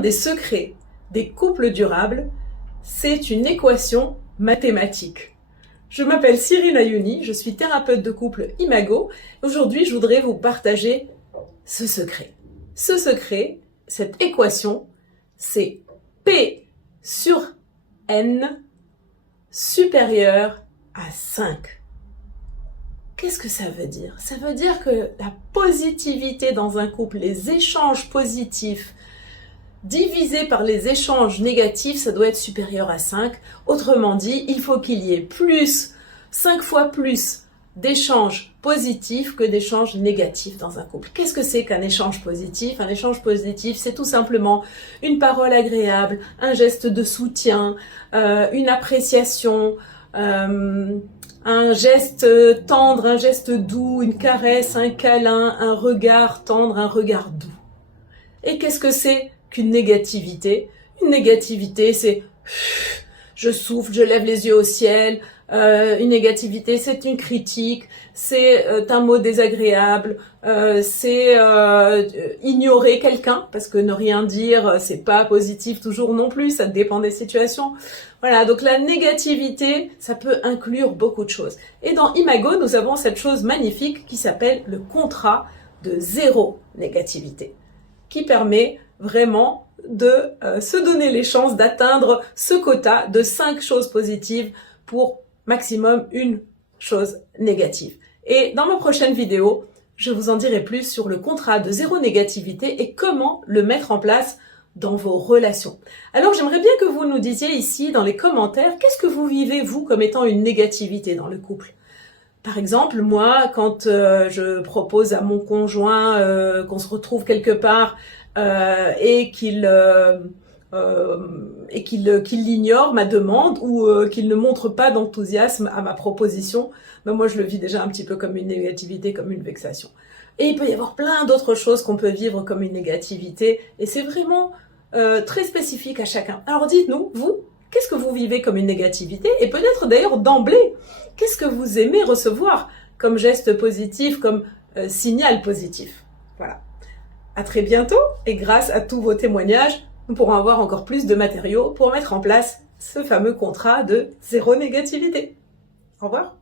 des secrets des couples durables, c'est une équation mathématique. Je m'appelle Cyrine Ayouni, je suis thérapeute de couple Imago. Aujourd'hui, je voudrais vous partager ce secret. Ce secret, cette équation, c'est P sur N supérieur à 5. Qu'est-ce que ça veut dire? Ça veut dire que la positivité dans un couple, les échanges positifs, divisé par les échanges négatifs, ça doit être supérieur à 5. Autrement dit, il faut qu'il y ait 5 fois plus d'échanges positifs que d'échanges négatifs dans un couple. Qu'est-ce que c'est qu'un échange positif? Un échange positif, c'est tout simplement une parole agréable, un geste de soutien, une appréciation, un geste tendre, un geste doux, une caresse, un câlin, un regard tendre, un regard doux. Et qu'est-ce que c'est qu'une négativité? Une négativité, c'est je souffle, je lève les yeux au ciel. Une négativité, c'est une critique, c'est un mot désagréable, c'est ignorer quelqu'un, parce que ne rien dire, c'est pas positif toujours non plus, ça dépend des situations. Voilà, donc la négativité, ça peut inclure beaucoup de choses. Et dans Imago, nous avons cette chose magnifique qui s'appelle le contrat de zéro négativité, qui permet vraiment de se donner les chances d'atteindre ce quota de 5 choses positives pour maximum une chose négative. Et dans ma prochaine vidéo, je vous en dirai plus sur le contrat de zéro négativité et comment le mettre en place dans vos relations. Alors j'aimerais bien que vous nous disiez ici dans les commentaires, qu'est-ce que vous vivez vous comme étant une négativité dans le couple? Par exemple, moi, quand je propose à mon conjoint qu'on se retrouve quelque part et qu'il ignore ma demande ou qu'il ne montre pas d'enthousiasme à ma proposition, ben moi je le vis déjà un petit peu comme une négativité, comme une vexation. Et il peut y avoir plein d'autres choses qu'on peut vivre comme une négativité, et c'est vraiment très spécifique à chacun. Alors dites-nous, vous, qu'est-ce que vous vivez comme une négativité? Et peut-être d'ailleurs d'emblée, qu'est-ce que vous aimez recevoir comme geste positif, comme signal positif? Voilà. À très bientôt, et grâce à tous vos témoignages, nous pourrons avoir encore plus de matériaux pour mettre en place ce fameux contrat de zéro négativité. Au revoir.